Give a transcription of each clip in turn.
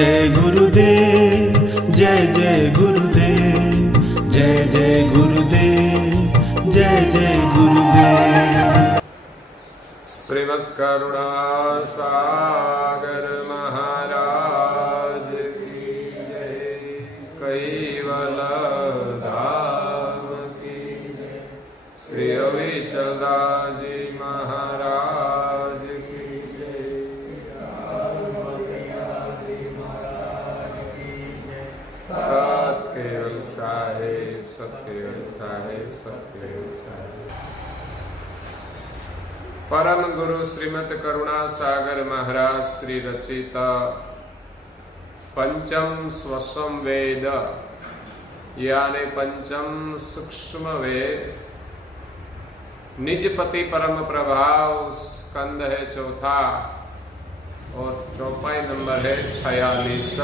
जय गुरुदेव, जय जय गुरुदेव, जय जय गुरुदेव, जय जय गुरुदेव। श्रीमद् करुणा सागर महाराज की जय, कैवल धाम की जय, श्री अविचलदास जी महाराज की जय, सत केवल साहेब, सत केवल साहेब, सत केवल साहेब। परम गुरु श्रीमद् करुणा सागर महाराज श्री रचित पंचम स्वसम वेद यानी पंचम सूक्ष्म वेद, निजपति परम प्रभाव स्कंद है चौथा और चौपाई नंबर है 46।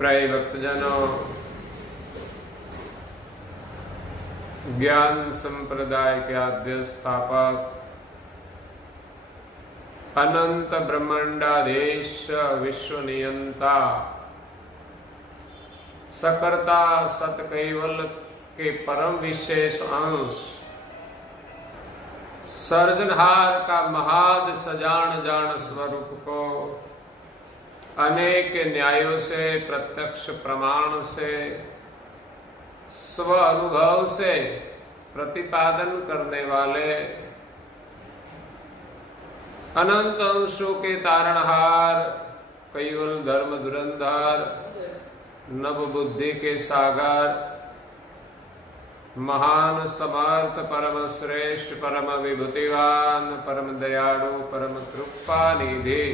प्रिय भक्तजनों, ज्ञान संप्रदाय के आद्य स्थापक अनंत ब्रह्मांडाधीश विश्व नियंता सकर्ता सत कैवल के परम विशेष अंश सर्जनहार का महाद सजान जान स्वरूप को अनेक न्यायों से, प्रत्यक्ष प्रमाण से, स्व अनुभव से प्रतिपादन करने वाले अनंत अंशों के तारणहार, कैवल धर्म धुरंधर, नव बुद्धि के सागर, महान समर्थ परम श्रेष्ठ परम विभूतिवान परम दयालु परम कृपा निधि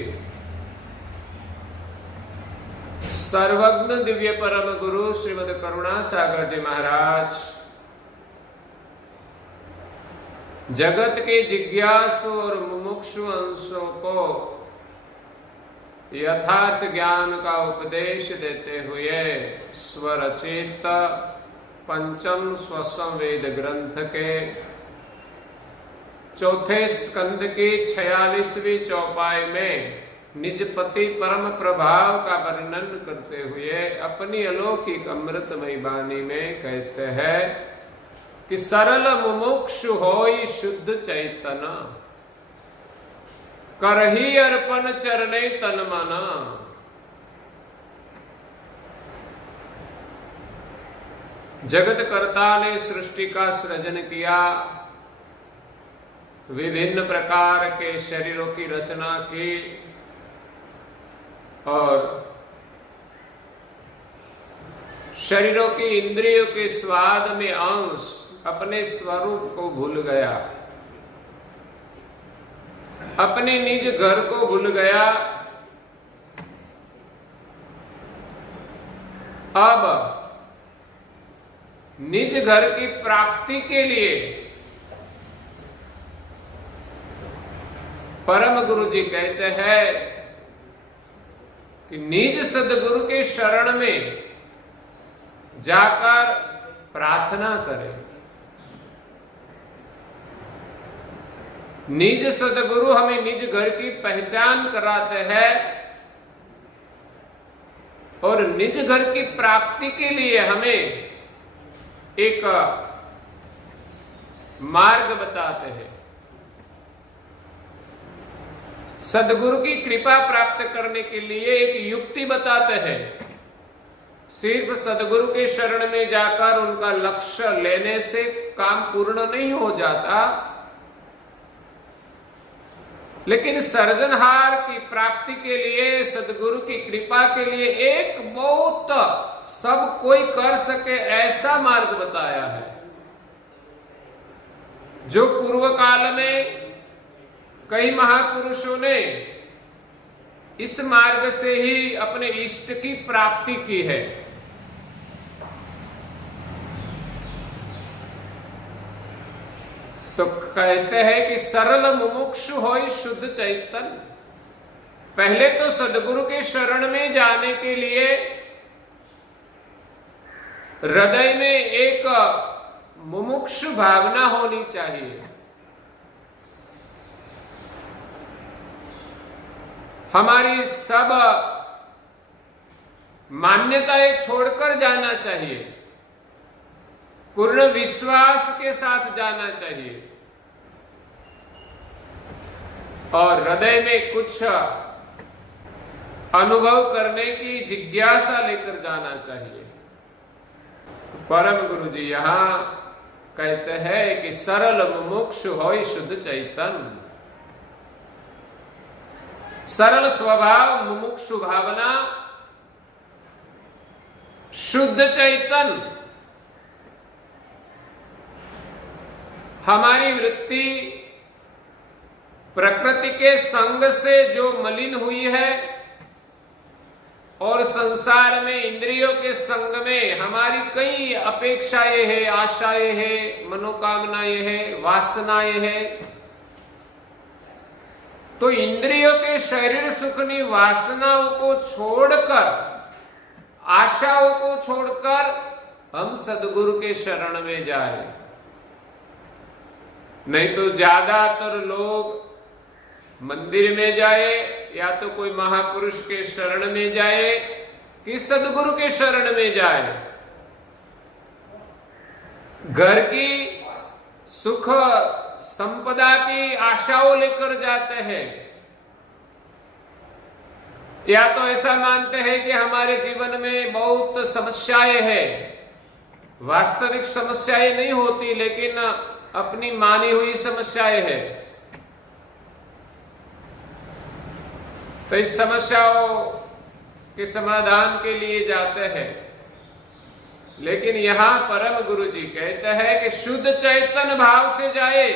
सर्वज्ञ दिव्य परम गुरु श्रीमद् करुणा सागर जी महाराज जगत के जिज्ञासु और मुमुक्षु अंशों को यथार्थ ज्ञान का उपदेश देते हुए स्वरचित पंचम स्वसम वेद ग्रंथ के चौथे स्कंद की 46वीं चौपाई में निजपति परम प्रभाव का वर्णन करते हुए अपनी अलौकिक अमृतमयी वाणी में कहते हैं कि सरल मुमुक्षु होई शुद्ध चैतन, करही अर्पण चरणे तन मना। जगत कर्ता ने सृष्टि का सृजन किया, विभिन्न प्रकार के शरीरों की रचना की और शरीरों की इंद्रियों के स्वाद में अंश अपने स्वरूप को भूल गया, अपने निज घर को भूल गया। अब निज घर की प्राप्ति के लिए परम गुरु जी कहते हैं कि निज सदगुरु के शरण में जाकर प्रार्थना करें। निज सदगुरु हमें निज घर की पहचान कराते हैं और निज घर की प्राप्ति के लिए हमें एक मार्ग बताते हैं। सदगुरु की कृपा प्राप्त करने के लिए एक युक्ति बताते हैं। सिर्फ सदगुरु के शरण में जाकर उनका लक्ष्य लेने से काम पूर्ण नहीं हो जाता, लेकिन सृजनहार की प्राप्ति के लिए, सदगुरु की कृपा के लिए एक बहुत सब कोई कर सके ऐसा मार्ग बताया है, जो पूर्व काल में कई महापुरुषों ने इस मार्ग से ही अपने इष्ट की प्राप्ति की है। तो कहते हैं कि सरल मुमुक्षु होई शुद्ध चैतन्य। पहले तो सदगुरु के शरण में जाने के लिए हृदय में एक मुमुक्षु भावना होनी चाहिए। हमारी सब मान्यताएं छोड़कर जाना चाहिए, पूर्ण विश्वास के साथ जाना चाहिए और हृदय में कुछ अनुभव करने की जिज्ञासा लेकर जाना चाहिए। परम गुरु जी यहां कहते हैं कि सरल मुमुक्षु होई शुद्ध चैतन्य। सरल स्वभाव, मुमुक्षु भावना, शुद्ध चैतन्य। हमारी वृत्ति प्रकृति के संग से जो मलिन हुई है और संसार में इंद्रियों के संग में हमारी कई अपेक्षाएं हैं, आशाएं हैं, मनोकामनाएं हैं, वासनाएं हैं, तो इंद्रियों के शरीर सुखनी वासनाओं को छोड़कर, आशाओं को छोड़कर हम सदगुरु के शरण में जाए। नहीं तो ज्यादातर लोग मंदिर में जाए या तो कोई महापुरुष के शरण में जाए कि सदगुरु के शरण में जाए, घर की सुख संपदा की आशाओं लेकर जाते हैं, या तो ऐसा मानते हैं कि हमारे जीवन में बहुत समस्याएं हैं। वास्तविक समस्याएं नहीं होती, लेकिन अपनी मानी हुई समस्याएं हैं। तो इस समस्याओं के समाधान के लिए जाते हैं। लेकिन यहां परम गुरु जी कहते हैं कि शुद्ध चैतन्य भाव से जाए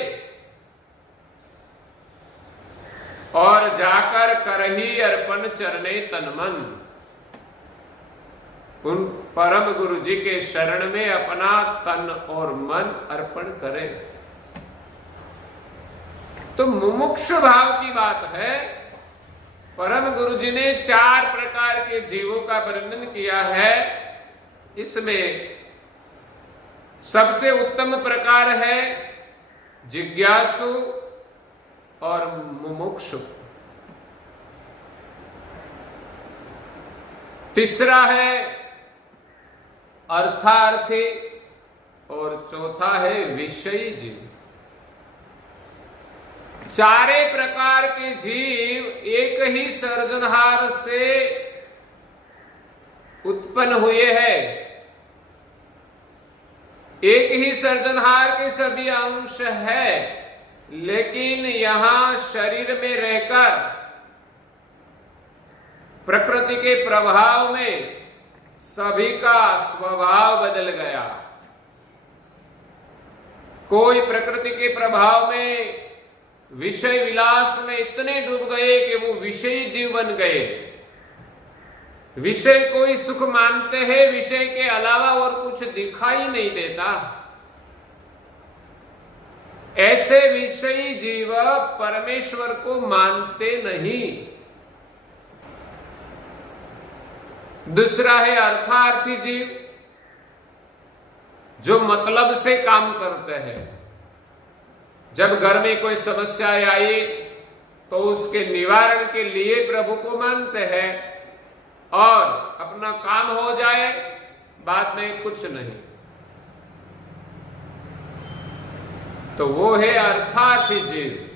और जाकर करही अर्पण चरणे तन मन। उन परम गुरु जी के शरण में अपना तन और मन अर्पण करे। तो मुमुक्षु भाव की बात है। परम गुरु जी ने 4 प्रकार के जीवों का वर्णन किया है। इसमें सबसे उत्तम प्रकार है जिज्ञासु और मुमुक्षु। तीसरा है अर्थार्थी और चौथा है विषयी जीव। 4 प्रकार के जीव एक ही सृजनहार से उत्पन्न हुए हैं। एक ही सृजनहार के सभी अंश है, लेकिन यहां शरीर में रहकर प्रकृति के प्रभाव में सभी का स्वभाव बदल गया। कोई प्रकृति के प्रभाव में विषय विलास में इतने डूब गए कि वो विषयी जीव बन गए। विषय कोई सुख मानते हैं, विषय के अलावा और कुछ दिखाई नहीं देता। ऐसे विषयी जीव परमेश्वर को मानते नहीं। दूसरा है अर्थार्थी जीव, जो मतलब से काम करते हैं। जब घर में कोई समस्या आई तो उसके निवारण के लिए प्रभु को मानते हैं और अपना काम हो जाए, बाद में कुछ नहीं। तो वो है अर्थार्थी जीव।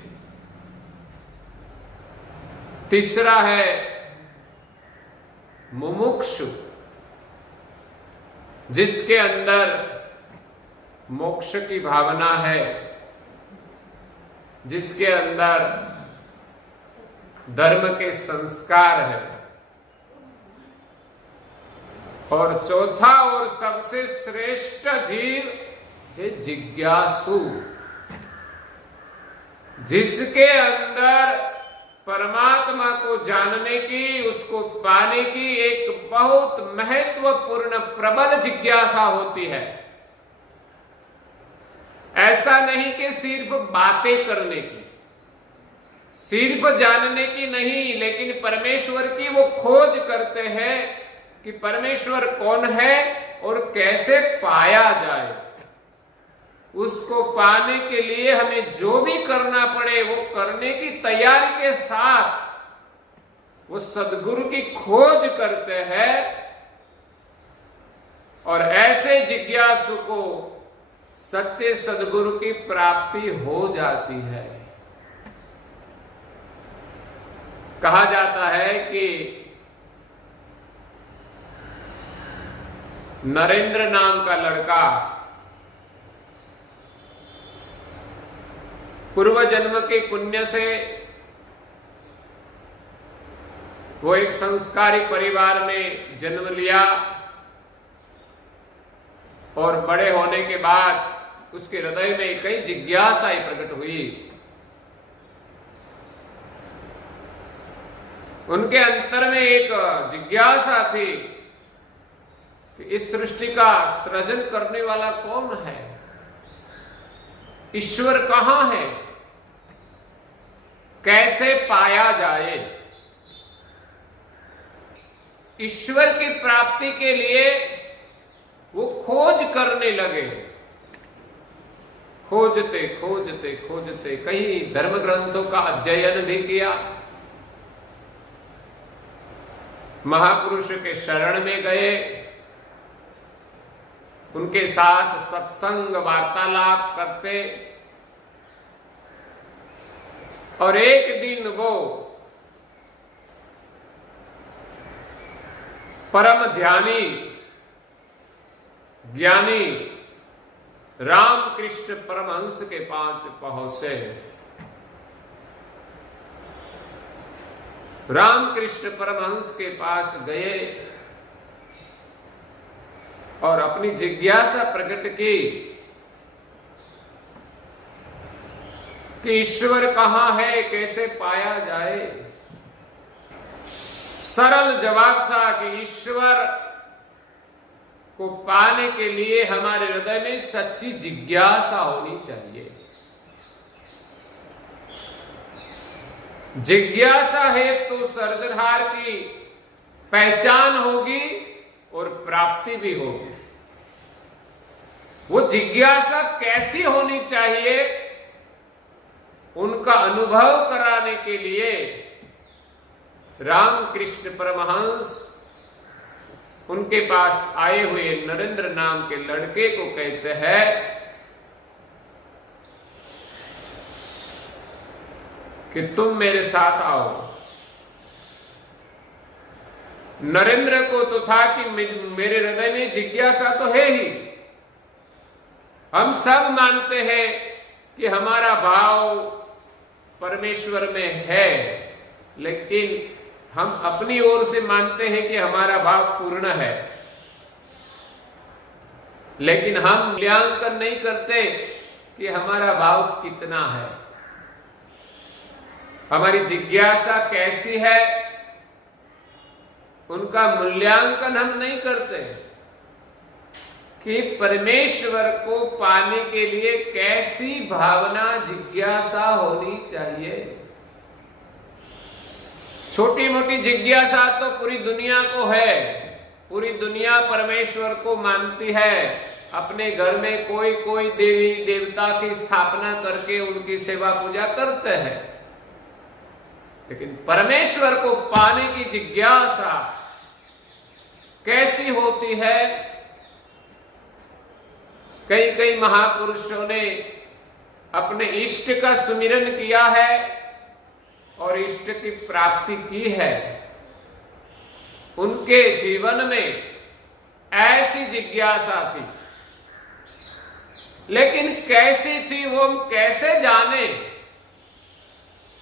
तीसरा है मुमुक्षु, जिसके अंदर मोक्ष की भावना है, जिसके अंदर धर्म के संस्कार है। और चौथा और सबसे श्रेष्ठ जीव है जिज्ञासु, जिसके अंदर परमात्मा को जानने की, उसको पाने की एक बहुत महत्वपूर्ण प्रबल जिज्ञासा होती है। ऐसा नहीं कि सिर्फ बातें करने की, सिर्फ जानने की नहीं, लेकिन परमेश्वर की वो खोज करते हैं कि परमेश्वर कौन है और कैसे पाया जाए। उसको पाने के लिए हमें जो भी करना पड़े वो करने की तैयारी के साथ वो सद्गुरु की खोज करते हैं। और ऐसे जिज्ञासु को सच्चे सद्गुरु की प्राप्ति हो जाती है। कहा जाता है कि नरेंद्र नाम का लड़का पूर्व जन्म के पुण्य से वो एक संस्कारी परिवार में जन्म लिया और बड़े होने के बाद उसके हृदय में कई जिज्ञासाएं प्रकट हुई। उनके अंतर में एक जिज्ञासा थी कि इस सृष्टि का सृजन करने वाला कौन है, ईश्वर कहां है, कैसे पाया जाए। ईश्वर की प्राप्ति के लिए वो खोज करने लगे। खोजते खोजते खोजते कई धर्म ग्रंथों का अध्ययन भी किया, महापुरुष के शरण में गए, उनके साथ सत्संग वार्तालाप करते। और एक दिन वो परम ध्यानी ज्ञानी रामकृष्ण परमहंस के पास पहुंचे। रामकृष्ण परमहंस के पास गए और अपनी जिज्ञासा प्रकट की कि ईश्वर कहां है, कैसे पाया जाए। सरल जवाब था कि ईश्वर को पाने के लिए हमारे हृदय में सच्ची जिज्ञासा होनी चाहिए। जिज्ञासा है तो सर्जनहार की पहचान होगी और प्राप्ति भी होगी। वो जिज्ञासा कैसी होनी चाहिए, उनका अनुभव कराने के लिए रामकृष्ण परमहंस उनके पास आए हुए नरेंद्र नाम के लड़के को कहते हैं कि तुम मेरे साथ आओ। नरेंद्र को तो था कि मेरे हृदय में जिज्ञासा तो है ही, हम सब मानते हैं कि हमारा भाव परमेश्वर में है, लेकिन हम अपनी ओर से मानते हैं कि हमारा भाव पूर्ण है, लेकिन हम मूल्यांकन नहीं करते कि हमारा भाव कितना है, हमारी जिज्ञासा कैसी है, उनका मूल्यांकन हम नहीं करते कि परमेश्वर को पाने के लिए कैसी भावना जिज्ञासा होनी चाहिए। छोटी मोटी जिज्ञासा तो पूरी दुनिया को है, पूरी दुनिया परमेश्वर को मानती है, अपने घर में कोई कोई देवी देवता की स्थापना करके उनकी सेवा पूजा करते हैं, लेकिन परमेश्वर को पाने की जिज्ञासा कैसी होती है। कई कई महापुरुषों ने अपने इष्ट का सुमिरन किया है और इष्ट की प्राप्ति की है। उनके जीवन में ऐसी जिज्ञासा थी, लेकिन कैसी थी वो हम कैसे जाने।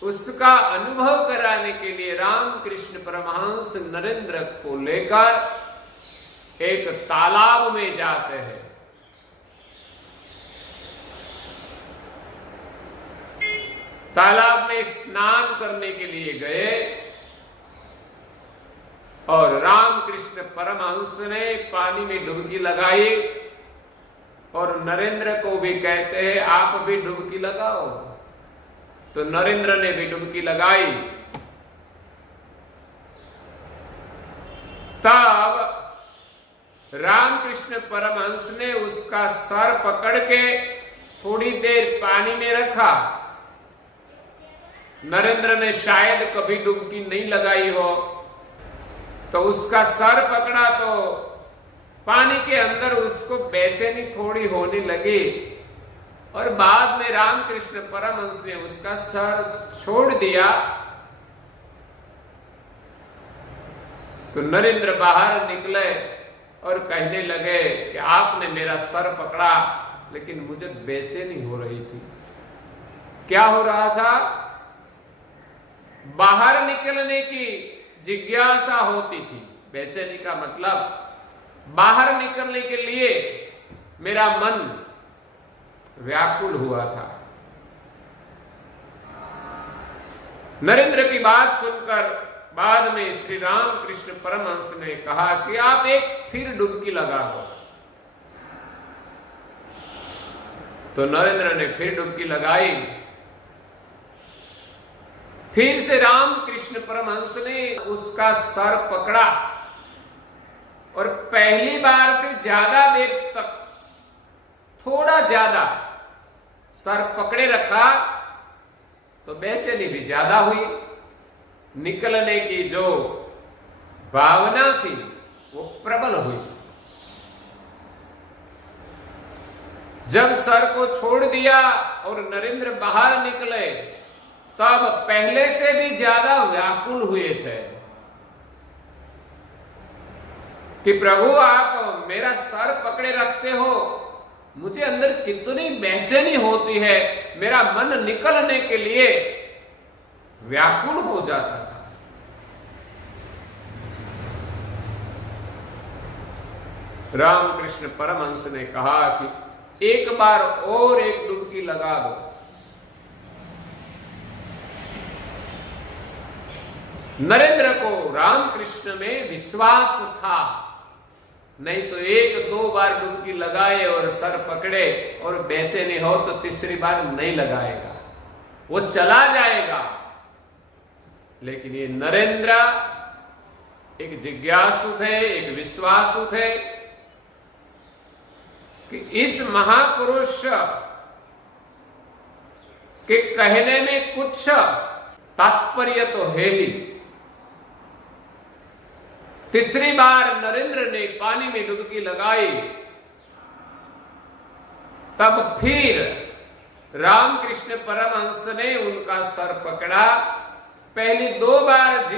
उसका अनुभव कराने के लिए रामकृष्ण परमहंस नरेंद्र को लेकर एक तालाब में जाते हैं। तालाब में स्नान करने के लिए गए और रामकृष्ण परमहंस ने पानी में डुबकी लगाई और नरेंद्र को भी कहते हैं आप भी डुबकी लगाओ। तो नरेंद्र ने भी डुबकी लगाई। तब रामकृष्ण परमहंस ने उसका सर पकड़ के थोड़ी देर पानी में रखा। नरेंद्र ने शायद कभी डुबकी नहीं लगाई हो, तो उसका सर पकड़ा तो पानी के अंदर उसको बेचैनी थोड़ी होने लगी और बाद में रामकृष्ण परमहंस ने उसका सर छोड़ दिया। तो नरेंद्र बाहर निकले और कहने लगे कि आपने मेरा सर पकड़ा लेकिन मुझे बेचैनी हो रही थी। क्या हो रहा था? बाहर निकलने की जिज्ञासा होती थी। बेचैनी का मतलब बाहर निकलने के लिए मेरा मन व्याकुल हुआ था। नरेंद्र की बात सुनकर बाद में श्री रामकृष्ण परमहंस ने कहा कि आप एक फिर डुबकी लगा दो। तो नरेंद्र ने फिर डुबकी लगाई। फिर से रामकृष्ण परमहंस ने उसका सर पकड़ा और पहली बार से ज्यादा देर तक थोड़ा ज्यादा सर पकड़े रखा तो बेचैनी भी ज्यादा हुई। निकलने की जो भावना थी वो प्रबल हुई। जब सर को छोड़ दिया और नरेंद्र बाहर निकले तब पहले से भी ज्यादा व्याकुल हुए थे कि प्रभु आप मेरा सर पकड़े रखते हो, मुझे अंदर कितनी बेचैनी होती है, मेरा मन निकलने के लिए व्याकुल हो जाता था। रामकृष्ण परमहंस ने कहा कि एक बार और एक डुबकी लगा दो। नरेंद्र को रामकृष्ण में विश्वास था, नहीं तो एक दो बार डुबकी लगाए और सर पकड़े और बेचैनी हो तो तीसरी बार नहीं लगाएगा, वो चला जाएगा। लेकिन ये नरेंद्र एक जिज्ञासु थे, एक विश्वासु थे कि इस महापुरुष के कहने में कुछ तात्पर्य तो है ही। तीसरी बार नरेंद्र ने पानी में डुबकी लगाई। तब फिर रामकृष्ण परमहंस ने उनका सर पकड़ा। पहली दो बार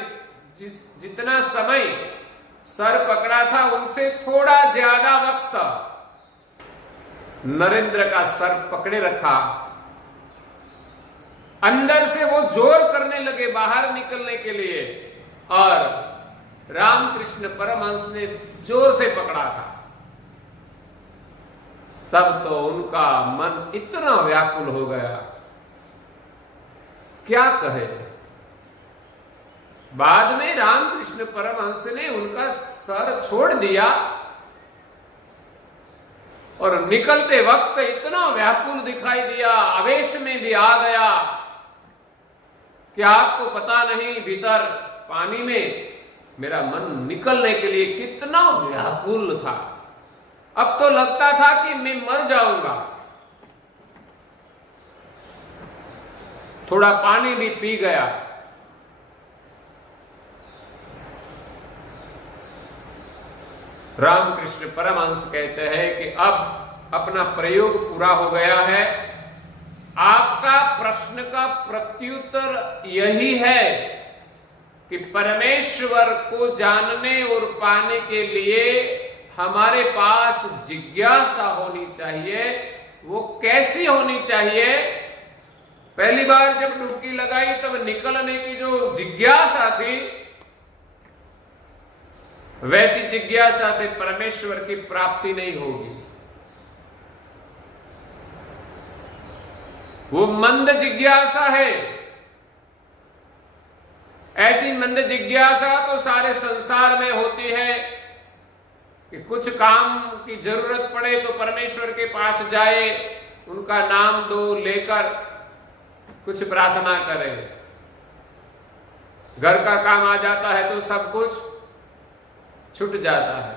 जितना समय सर पकड़ा था उनसे थोड़ा ज्यादा वक्त नरेंद्र का सर पकड़े रखा। अंदर से वो जोर करने लगे बाहर निकलने के लिए और रामकृष्ण परमहंस ने जोर से पकड़ा था। तब तो उनका मन इतना व्याकुल हो गया, क्या कहे। बाद में रामकृष्ण परमहंस ने उनका सर छोड़ दिया और निकलते वक्त इतना व्याकुल दिखाई दिया, आवेश में भी आ गया कि आपको पता नहीं भीतर पानी में मेरा मन निकलने के लिए कितना व्याकुल था। अब तो लगता था कि मैं मर जाऊंगा। थोड़ा पानी भी पी गया। रामकृष्ण परमहंस कहते हैं कि अब अपना प्रयोग पूरा हो गया है। आपका प्रश्न का प्रत्युत्तर यही है कि परमेश्वर को जानने और पाने के लिए हमारे पास जिज्ञासा होनी चाहिए। वो कैसी होनी चाहिए? पहली बार जब डुबकी लगाई तब निकलने की जो जिज्ञासा थी, वैसी जिज्ञासा से परमेश्वर की प्राप्ति नहीं होगी। वो मंद जिज्ञासा है। ऐसी मंद जिज्ञासा तो सारे संसार में होती है कि कुछ काम की जरूरत पड़े तो परमेश्वर के पास जाए, उनका नाम दो लेकर कुछ प्रार्थना करें। घर का काम आ जाता है तो सब कुछ छूट जाता है।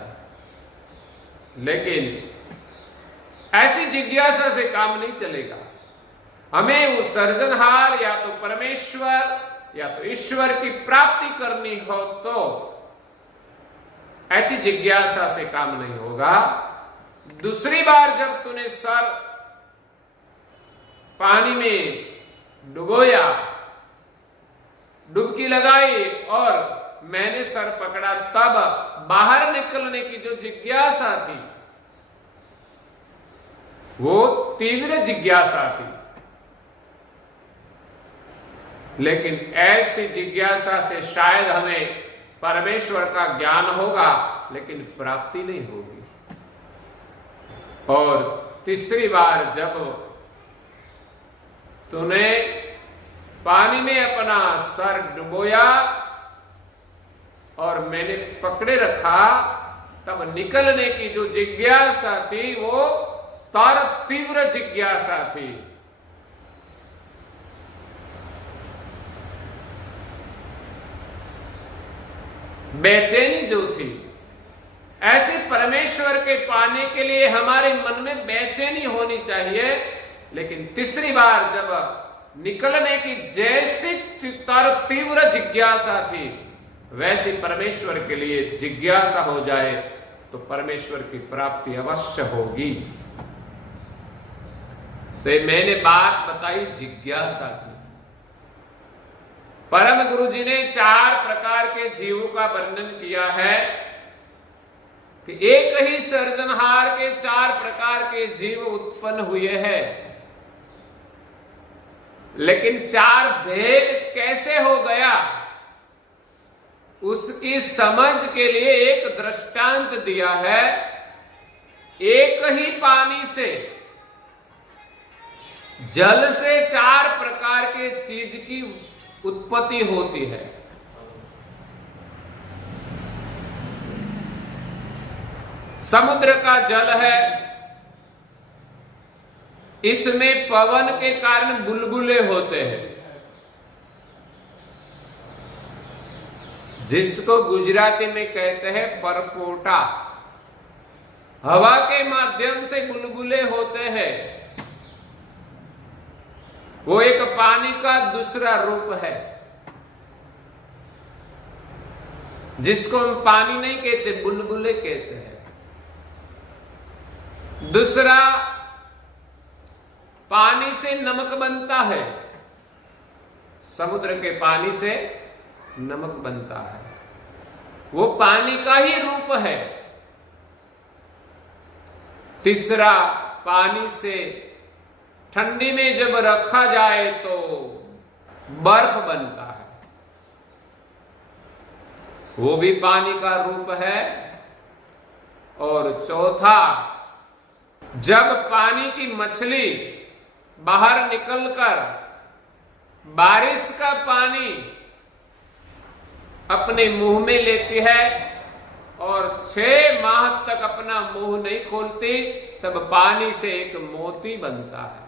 लेकिन ऐसी जिज्ञासा से काम नहीं चलेगा। हमें वो सर्जनहार या तो परमेश्वर या तो ईश्वर की प्राप्ति करनी हो तो ऐसी जिज्ञासा से काम नहीं होगा। दूसरी बार जब तूने सर पानी में डुबोया, डुबकी लगाई और मैंने सर पकड़ा, तब बाहर निकलने की जो जिज्ञासा थी वो तीव्र जिज्ञासा थी। लेकिन ऐसी जिज्ञासा से शायद हमें परमेश्वर का ज्ञान होगा, लेकिन प्राप्ति नहीं होगी। और तीसरी बार जब तूने पानी में अपना सर डुबोया और मैंने पकड़े रखा, तब निकलने की जो जिज्ञासा थी वो तीव्र जिज्ञासा थी। बेचैनी जो थी, ऐसे परमेश्वर के पाने के लिए हमारे मन में बेचैनी होनी चाहिए। लेकिन तीसरी बार जब निकलने की जैसी तीव्र जिज्ञासा थी, वैसी परमेश्वर के लिए जिज्ञासा हो जाए तो परमेश्वर की प्राप्ति अवश्य होगी। तो मैंने बात बताई जिज्ञासा की। परम गुरु जी ने 4 प्रकार के जीवों का वर्णन किया है कि एक ही सर्जनहार के 4 प्रकार के जीव उत्पन्न हुए हैं। लेकिन 4 भेद कैसे हो गया, उसकी समझ के लिए एक दृष्टांत दिया है। एक ही पानी से, जल से 4 प्रकार के चीज की उत्पत्ति होती है। समुद्र का जल है, इसमें पवन के कारण बुलबुले होते हैं, जिसको गुजराती में कहते हैं परपोटा। हवा के माध्यम से बुलबुले होते हैं। वो एक पानी का दूसरा रूप है, जिसको हम पानी नहीं कहते, बुलबुले कहते हैं। दूसरा, पानी से नमक बनता है। समुद्र के पानी से नमक बनता है, वो पानी का ही रूप है। तीसरा, पानी से ठंडी में जब रखा जाए तो बर्फ बनता है, वो भी पानी का रूप है। और चौथा, जब पानी की मछली बाहर निकलकर बारिश का पानी अपने मुंह में लेती है और 6 माह तक अपना मुंह नहीं खोलती, तब पानी से एक मोती बनता है,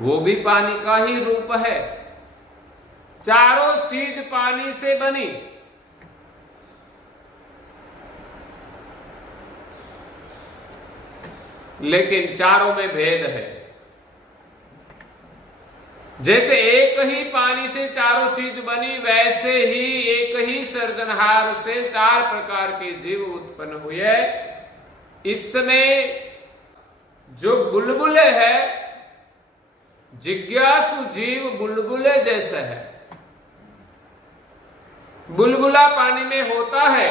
वो भी पानी का ही रूप है। चारों चीज पानी से बनी। लेकिन चारों में भेद है। जैसे एक ही पानी से चारों चीज बनी, वैसे ही एक ही सर्जनहार से 4 प्रकार के जीव उत्पन्न हुए। इसमें जो बुलबुले है, जिज्ञासु जीव बुलबुले जैसे है। बुलबुला पानी में होता है,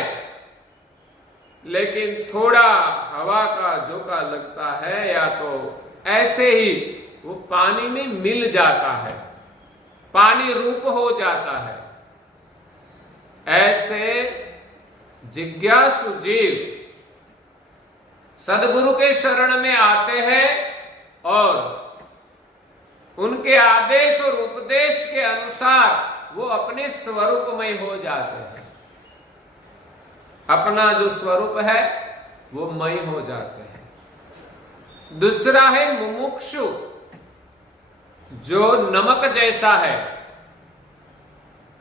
लेकिन थोड़ा हवा का झोंका लगता है, या तो ऐसे ही वो पानी में मिल जाता है, पानी रूप हो जाता है। ऐसे जिज्ञासु जीव सदगुरु के शरण में आते हैं और उनके आदेश और उपदेश के अनुसार वो अपने स्वरूपमय हो जाते हैं। अपना जो स्वरूप है वो मय हो जाते हैं। दूसरा है मुमुक्षु, जो नमक जैसा है।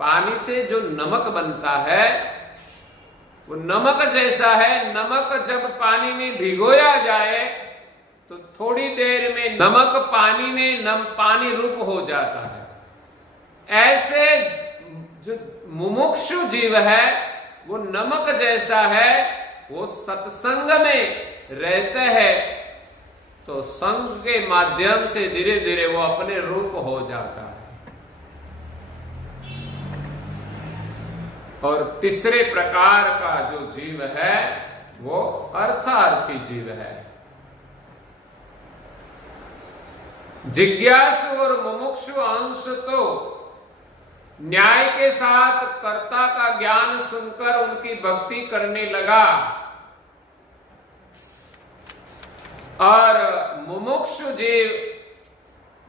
पानी से जो नमक बनता है वो नमक जैसा है। नमक जब पानी में भिगोया जाए तो थोड़ी देर में नमक पानी में पानी रूप हो जाता है। ऐसे जो मुमुक्षु जीव है वो नमक जैसा है। वो सत्संग में रहते हैं तो संग के माध्यम से धीरे धीरे वो अपने रूप हो जाता है। और तीसरे प्रकार का जो जीव है वो अर्थार्थी जीव है। जिज्ञासु और मुमुक्षु अंश तो न्याय के साथ कर्ता का ज्ञान सुनकर उनकी भक्ति करने लगा, और मुमुक्षु जीव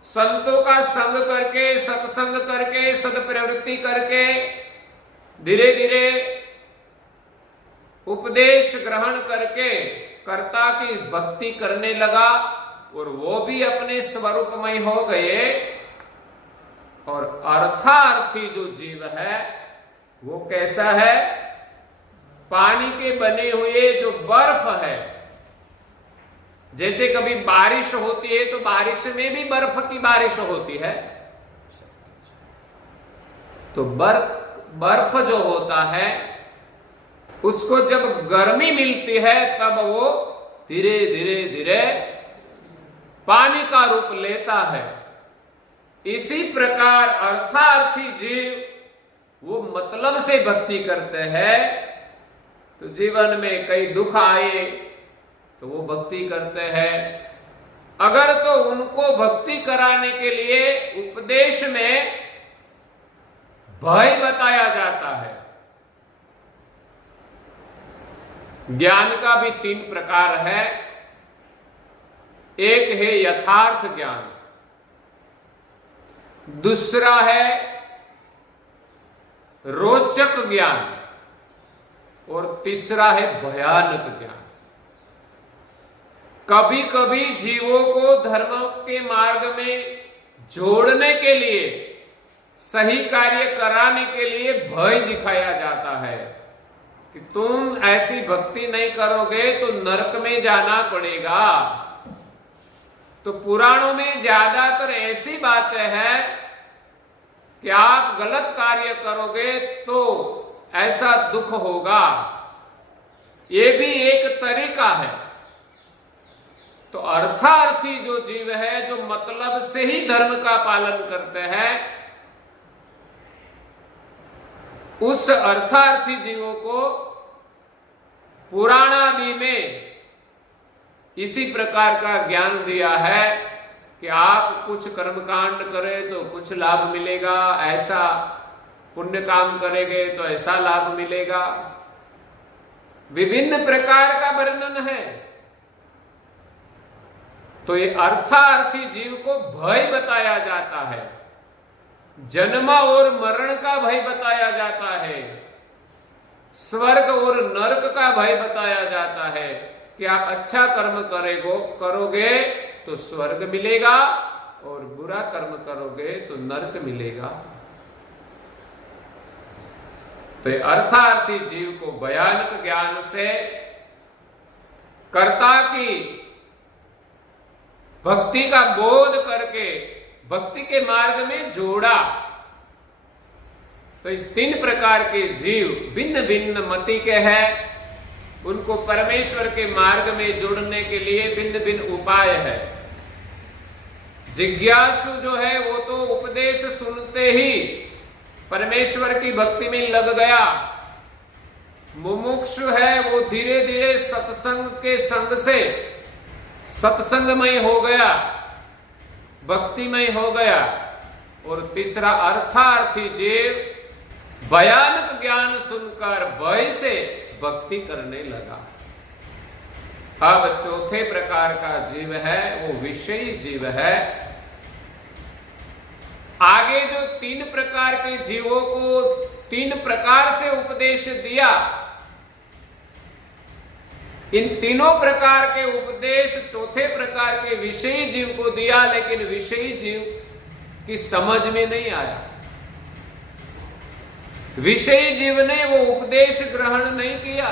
संतों का संग करके, सत्संग करके, सदप्रवृत्ति करके धीरे धीरे उपदेश ग्रहण करके कर्ता की भक्ति करने लगा, और वो भी अपने स्वरूपमय हो गए। और अर्थार्थी जो जीव है वो कैसा है? पानी के बने हुए जो बर्फ है, जैसे कभी बारिश होती है तो बारिश में भी बर्फ की बारिश होती है, तो बर्फ जो होता है उसको जब गर्मी मिलती है तब वो धीरे धीरे धीरे पानी का रूप लेता है। इसी प्रकार अर्थार्थी जीव वो मतलब से भक्ति करते हैं। तो जीवन में कई दुख आए तो वो भक्ति करते हैं। अगर तो उनको भक्ति कराने के लिए उपदेश में भय बताया जाता है। ज्ञान का भी 3 प्रकार है। एक है यथार्थ ज्ञान, दूसरा है रोचक ज्ञान, और तीसरा है भयानक ज्ञान। कभी कभी जीवों को धर्म के मार्ग में जोड़ने के लिए, सही कार्य कराने के लिए भय दिखाया जाता है कि तुम ऐसी भक्ति नहीं करोगे तो नरक में जाना पड़ेगा। तो पुराणों में ज्यादातर ऐसी बातें हैं कि आप गलत कार्य करोगे तो ऐसा दुख होगा। ये भी एक तरीका है। तो अर्थार्थी जो जीव है, जो मतलब से ही धर्म का पालन करते हैं, उस अर्थार्थी जीवों को पुराण आदि में इसी प्रकार का ज्ञान दिया है कि आप कुछ कर्मकांड करें तो कुछ लाभ मिलेगा, ऐसा पुण्य काम करेंगे तो ऐसा लाभ मिलेगा। विभिन्न प्रकार का वर्णन है। तो ये अर्थार्थी जीव को भय बताया जाता है, जन्म और मरण का भय बताया जाता है, स्वर्ग और नरक का भय बताया जाता है कि आप अच्छा कर्म करोगे तो स्वर्ग मिलेगा और बुरा कर्म करोगे तो नरक मिलेगा। तो अर्थार्थी जीव को भयानक ज्ञान से कर्ता की भक्ति का बोध करके भक्ति के मार्ग में जोड़ा। तो इस 3 प्रकार के जीव भिन्न भिन्न मति के हैं। उनको परमेश्वर के मार्ग में जोड़ने के लिए भिन्न भिन्न उपाय है। जिज्ञासु जो है वो तो उपदेश सुनते ही परमेश्वर की भक्ति में लग गया। मुमुक्षु है वो धीरे धीरे सत्संग के संग से सत्संगमय हो गया। भक्तिमय हो गया, और तीसरा अर्थार्थी जीव भयानक ज्ञान सुनकर भय से भक्ति करने लगा। अब चौथे प्रकार का जीव है वो विषयी जीव है। आगे जो 3 प्रकार के जीवों को 3 प्रकार से उपदेश दिया, इन तीनों प्रकार के उपदेश चौथे प्रकार के विषयी जीव को दिया, लेकिन विषयी जीव की समझ में नहीं आया। विषयी जीव ने वो उपदेश ग्रहण नहीं किया।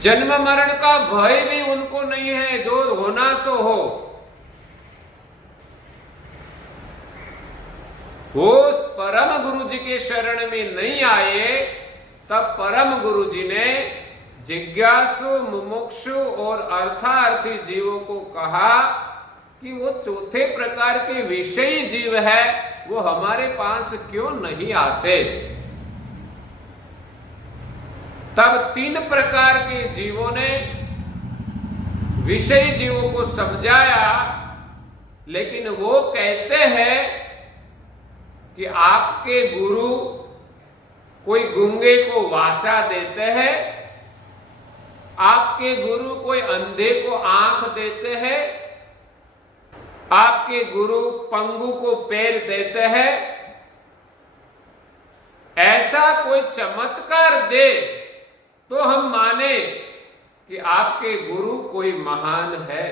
जन्म मरण का भय भी उनको नहीं है, जो होना सो हो। वो परम गुरु जी के शरण में नहीं आए, तब परम गुरु जी ने जिज्ञासु, मुमुक्षु और अर्थार्थी जीवों को कहा कि वो चौथे प्रकार के विषयी जीव है, वो हमारे पास क्यों नहीं आते। तब 3 प्रकार के जीवों ने विषयी जीवों को समझाया, लेकिन वो कहते हैं कि आपके गुरु कोई गूंगे को वाचा देते हैं, आपके गुरु कोई अंधे को आंख देते हैं, आपके गुरु पंगु को पैर देते हैं। ऐसा कोई चमत्कार दे तो हम माने कि आपके गुरु कोई महान है।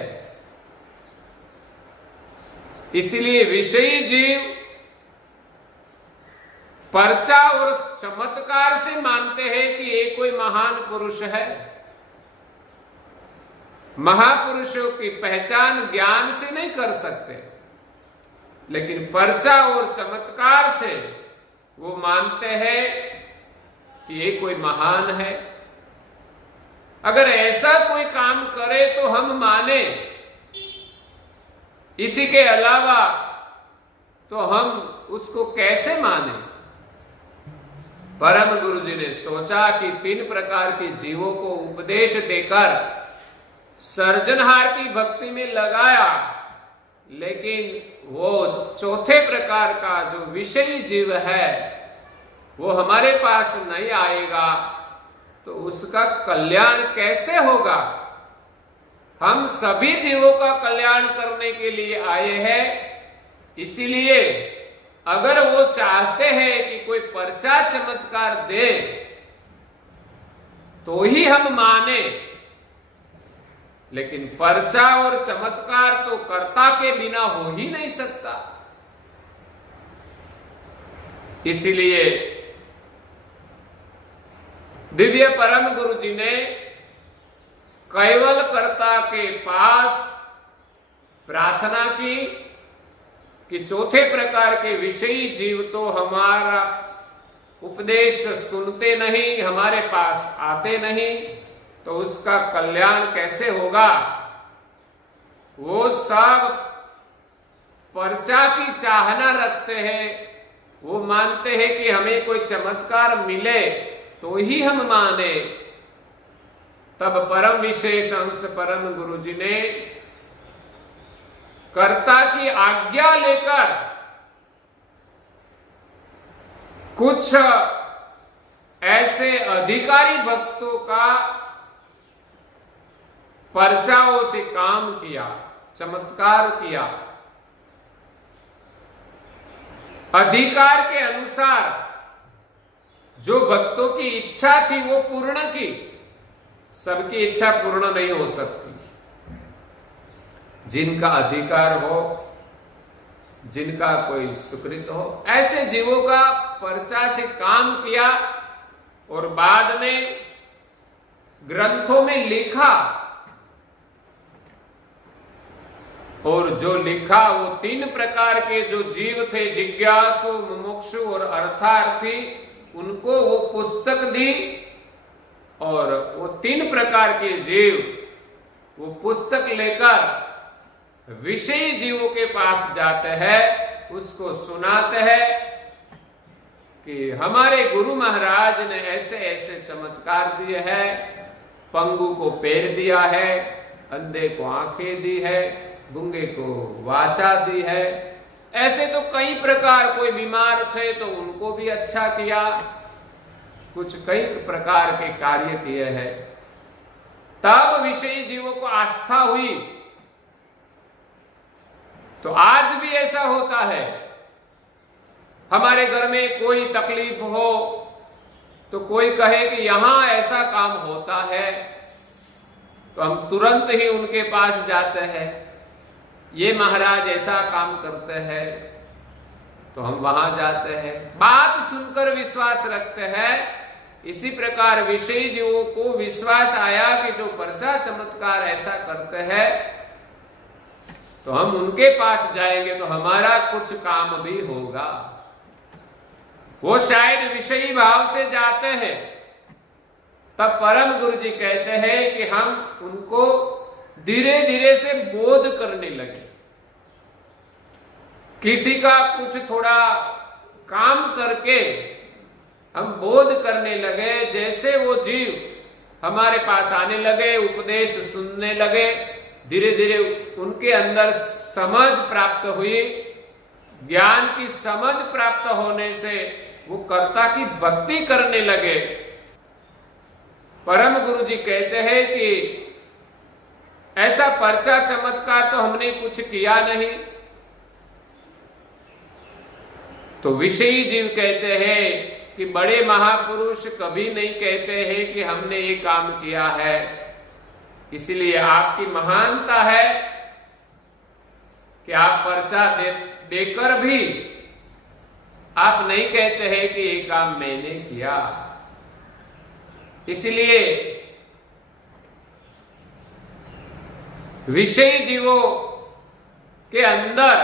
इसलिए विषयी जीव पर्चा और चमत्कार से मानते हैं कि ये कोई महान पुरुष है। महापुरुषों की पहचान ज्ञान से नहीं कर सकते, लेकिन पर्चा और चमत्कार से वो मानते हैं कि ये कोई महान है। अगर ऐसा कोई काम करे तो हम माने, इसी के अलावा तो हम उसको कैसे माने। परम गुरु जी ने सोचा कि 3 प्रकार के जीवों को उपदेश देकर सर्जनहार की भक्ति में लगाया, लेकिन वो चौथे प्रकार का जो विषयी जीव है वो हमारे पास नहीं आएगा, तो उसका कल्याण कैसे होगा। हम सभी जीवों का कल्याण करने के लिए आए हैं, इसीलिए अगर वो चाहते हैं कि कोई पर्चा चमत्कार दे तो ही हम माने, लेकिन पर्चा और चमत्कार तो कर्ता के बिना हो ही नहीं सकता। इसलिए दिव्य परम गुरु जी ने केवल कर्ता के पास प्रार्थना की कि चौथे प्रकार के विषयी जीव तो हमारा उपदेश सुनते नहीं, हमारे पास आते नहीं, तो उसका कल्याण कैसे होगा। वो सब पर्चा की चाहना रखते हैं, वो मानते हैं कि हमें कोई चमत्कार मिले तो ही हम माने। तब परम विशेष अंश परम गुरु जी ने कर्ता की आज्ञा लेकर कुछ ऐसे अधिकारी भक्तों का पर्चाओं से काम किया, चमत्कार किया। अधिकार के अनुसार जो भक्तों की इच्छा थी वो पूर्ण की। सबकी इच्छा पूर्ण नहीं हो सकती। जिनका अधिकार हो, जिनका कोई सुकृत हो, ऐसे जीवों का पर्चा से काम किया और बाद में ग्रंथों में लिखा। और जो लिखा वो 3 प्रकार के जो जीव थे, जिज्ञासु, मुमुक्षु और अर्थार्थी, उनको वो पुस्तक दी। और वो 3 प्रकार के जीव वो पुस्तक लेकर विषयी जीवों के पास जाते हैं, उसको सुनाते हैं कि हमारे गुरु महाराज ने ऐसे ऐसे चमत्कार दिए हैं, पंगु को पैर दिया है, अंधे को आंखें दी है, गूंगे को वाचा दी है। ऐसे तो कई प्रकार, कोई बीमार थे तो उनको भी अच्छा किया, कुछ कई प्रकार के कार्य किए हैं। तब विषयी जीवों को आस्था हुई। तो आज भी ऐसा होता है, हमारे घर में कोई तकलीफ हो तो कोई कहे कि यहां ऐसा काम होता है, तो हम तुरंत ही उनके पास जाते हैं। ये महाराज ऐसा काम करते हैं, तो हम वहां जाते हैं, बात सुनकर विश्वास रखते हैं। इसी प्रकार विषयी जीवों को विश्वास आया कि जो परचा चमत्कार ऐसा करते हैं, तो हम उनके पास जाएंगे तो हमारा कुछ काम भी होगा। वो शायद विषयी भाव से जाते हैं, तब परम गुरु जी कहते हैं कि हम उनको धीरे धीरे से बोध करने लगे। किसी का कुछ थोड़ा काम करके हम बोध करने लगे। जैसे वो जीव हमारे पास आने लगे, उपदेश सुनने लगे, धीरे धीरे उनके अंदर समझ प्राप्त हुई। ज्ञान की समझ प्राप्त होने से वो कर्ता की भक्ति करने लगे। परम गुरु जी कहते हैं कि ऐसा परचा चमत्कार तो हमने कुछ किया नहीं। तो विषयी जीव कहते हैं कि बड़े महापुरुष कभी नहीं कहते हैं कि हमने ये काम किया है, इसलिए आपकी महानता है कि आप पर्चा देकर भी आप नहीं कहते हैं कि ये काम मैंने किया। इसलिए विषयी जीवों के अंदर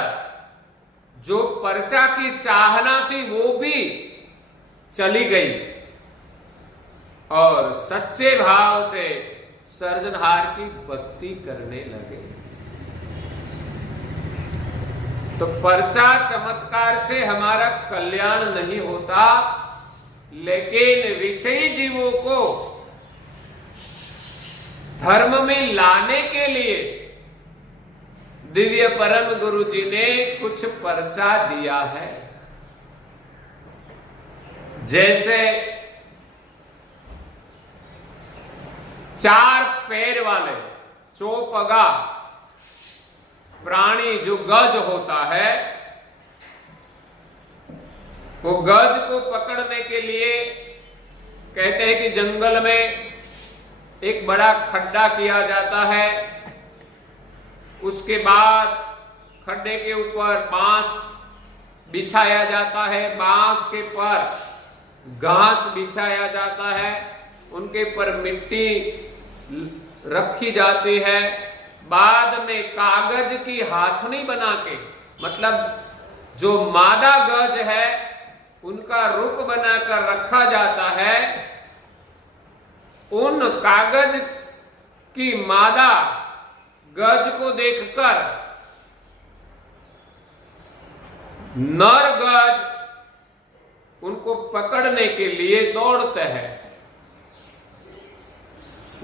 जो पर्चा की चाहना थी वो भी चली गई और सच्चे भाव से सर्जनहार की भक्ति करने लगे। तो पर्चा चमत्कार से हमारा कल्याण नहीं होता, लेकिन विषयी जीवों को धर्म में लाने के लिए दिव्य परम गुरु जी ने कुछ पर्चा दिया है। जैसे 4 पैर वाले चौपगा प्राणी जो गज होता है, वो गज को पकड़ने के लिए कहते हैं कि जंगल में एक बड़ा खड्डा किया जाता है। उसके बाद खड्डे के ऊपर बांस बिछाया जाता है, बांस के पर घास बिछाया जाता है, उनके ऊपर मिट्टी रखी जाती है। बाद में कागज की हाथनी बना के, मतलब जो मादा गज है उनका रूप बनाकर रखा जाता है। उन कागज की मादा गज को देखकर नर गज उनको पकड़ने के लिए दौड़ते हैं,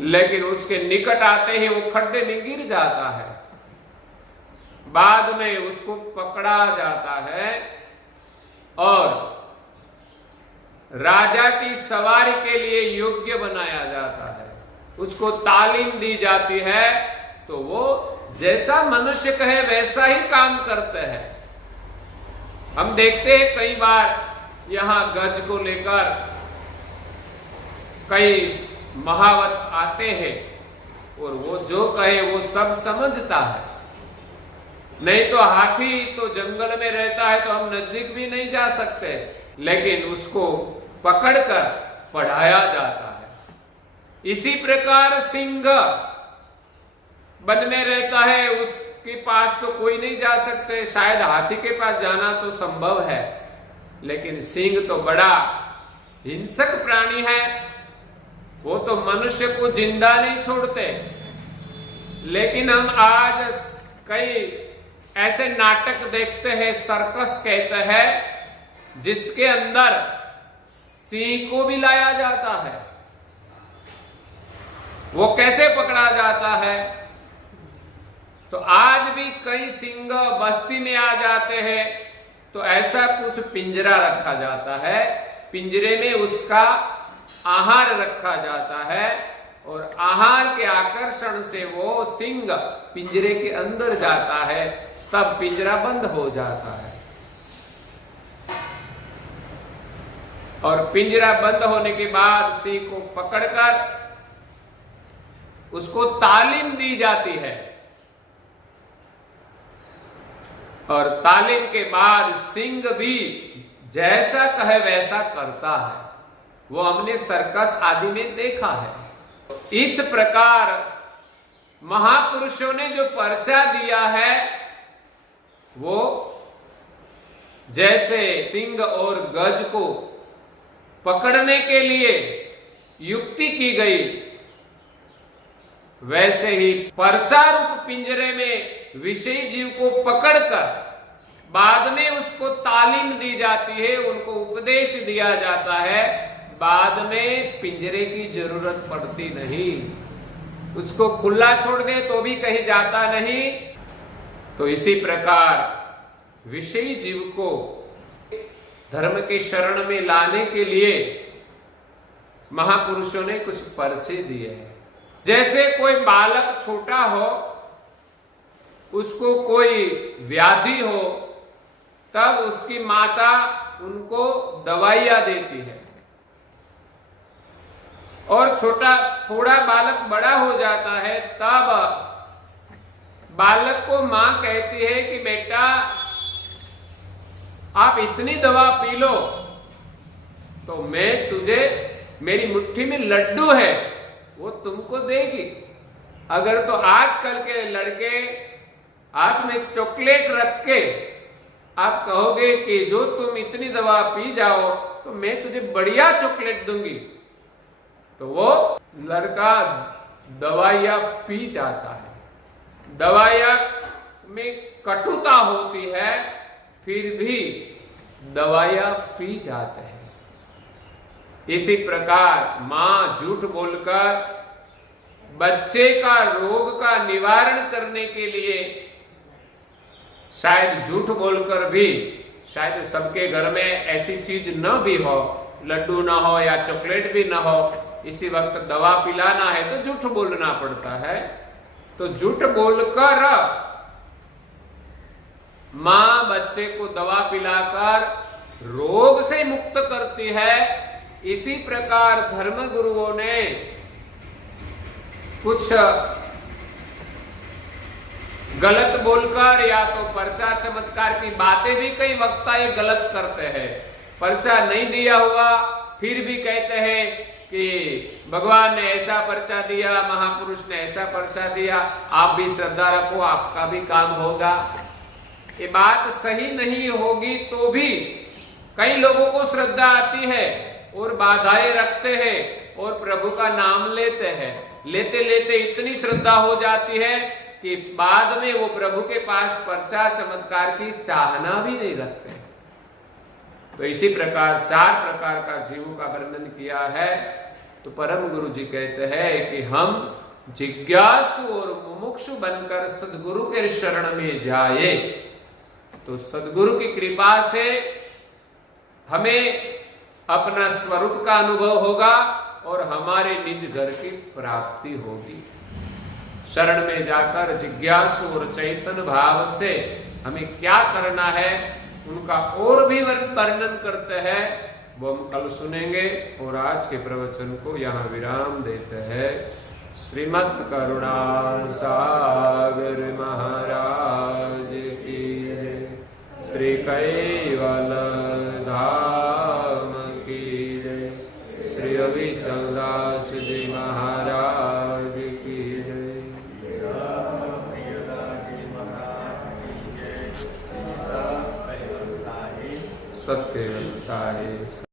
लेकिन उसके निकट आते ही वो खड्डे में गिर जाता है। बाद में उसको पकड़ा जाता है और राजा की सवारी के लिए योग्य बनाया जाता है, उसको तालीम दी जाती है। तो वो जैसा मनुष्य कहे वैसा ही काम करते हैं। हम देखते हैं कई बार यहां गज को लेकर कई महावत आते हैं और वो जो कहे वो सब समझता है। नहीं तो हाथी तो जंगल में रहता है तो हम नजदीक भी नहीं जा सकते, लेकिन उसको पकड़कर पढ़ाया जाता है। इसी प्रकार सिंह वन में रहता है, उसके पास तो कोई नहीं जा सकते। शायद हाथी के पास जाना तो संभव है, लेकिन सिंह तो बड़ा हिंसक प्राणी है, वो तो मनुष्य को जिंदा नहीं छोड़ते। लेकिन हम आज कई ऐसे नाटक देखते हैं, सर्कस कहते हैं, जिसके अंदर सिंह को भी लाया जाता है। वो कैसे पकड़ा जाता है? तो आज भी कई सिंह बस्ती में आ जाते हैं, तो ऐसा कुछ पिंजरा रखा जाता है, पिंजरे में उसका आहार रखा जाता है और आहार के आकर्षण से वो सिंह पिंजरे के अंदर जाता है, तब पिंजरा बंद हो जाता है। और पिंजरा बंद होने के बाद सिंह को पकड़कर उसको तालीम दी जाती है और तालीम के बाद सिंह भी जैसा कहे वैसा करता है। वो हमने सर्कस आदि में देखा है। इस प्रकार महापुरुषों ने जो पर्चा दिया है वो जैसे सिंह और गज को पकड़ने के लिए युक्ति की गई, वैसे ही पर्चा रूप पिंजरे में विषयी जीव को पकड़कर बाद में उसको तालीम दी जाती है, उनको उपदेश दिया जाता है, बाद में पिंजरे की जरूरत पड़ती नहीं। उसको खुला छोड़ दे तो भी कहीं जाता नहीं। तो इसी प्रकार विषयी जीव को धर्म के शरण में लाने के लिए महापुरुषों ने कुछ पर्चे दिए हैं। जैसे कोई बालक छोटा हो, उसको कोई व्याधि हो, तब उसकी माता उनको दवाइयां देती है और थोड़ा बालक बड़ा हो जाता है, तब बालक को मां कहती है कि बेटा आप इतनी दवा पी लो तो मैं तुझे, मेरी मुट्ठी में लड्डू है वो तुमको देगी। अगर तो आजकल के लड़के हाथ में चॉकलेट रख के आप कहोगे कि जो तुम इतनी दवा पी जाओ तो मैं तुझे बढ़िया चॉकलेट दूंगी, तो वो लड़का दवाइयां पी जाता है। दवाइयां में कटुता होती है, फिर भी दवाइयां पी जाते हैं। इसी प्रकार मां झूठ बोलकर बच्चे का रोग का निवारण करने के लिए शायद झूठ बोलकर भी, शायद सबके घर में ऐसी चीज न भी हो, लड्डू ना हो या चॉकलेट भी ना हो, इसी वक्त दवा पिलाना है तो झूठ बोलना पड़ता है। तो झूठ बोलकर मां बच्चे को दवा पिलाकर रोग से मुक्त करती है। इसी प्रकार धर्म गुरुओं ने कुछ गलत बोलकर या तो पर्चा चमत्कार की बातें भी कई वक्ता ये गलत करते हैं। पर्चा नहीं दिया हुआ फिर भी कहते हैं कि भगवान ने ऐसा पर्चा दिया, महापुरुष ने ऐसा पर्चा दिया, आप भी श्रद्धा रखो आपका भी काम होगा। ये बात सही नहीं होगी तो भी कई लोगों को श्रद्धा आती है और बाधाएं रखते हैं और प्रभु का नाम लेते हैं, लेते लेते इतनी श्रद्धा हो जाती है कि बाद में वो प्रभु के पास पर्चा चमत्कार की चाहना भी नहीं रखते। तो इसी प्रकार 4 प्रकार का जीवों का वर्णन किया है। तो परम गुरु जी कहते हैं कि हम जिज्ञासु और मुमुक्षु बनकर सदगुरु के शरण में जाए तो सदगुरु की कृपा से हमें अपना स्वरूप का अनुभव होगा और हमारे निज घर की प्राप्ति होगी। शरण में जाकर जिज्ञासु और चैतन्य भाव से हमें क्या करना है उनका और भी वर्णन करते हैं, वो हम कल सुनेंगे। और आज के प्रवचन को यहाँ विराम देते हैं। श्रीमद् करुणा सागर महाराज की जय, श्री कैवल धाम की जय, श्री अविचल दास जी महाराज की जय। सत्य साहे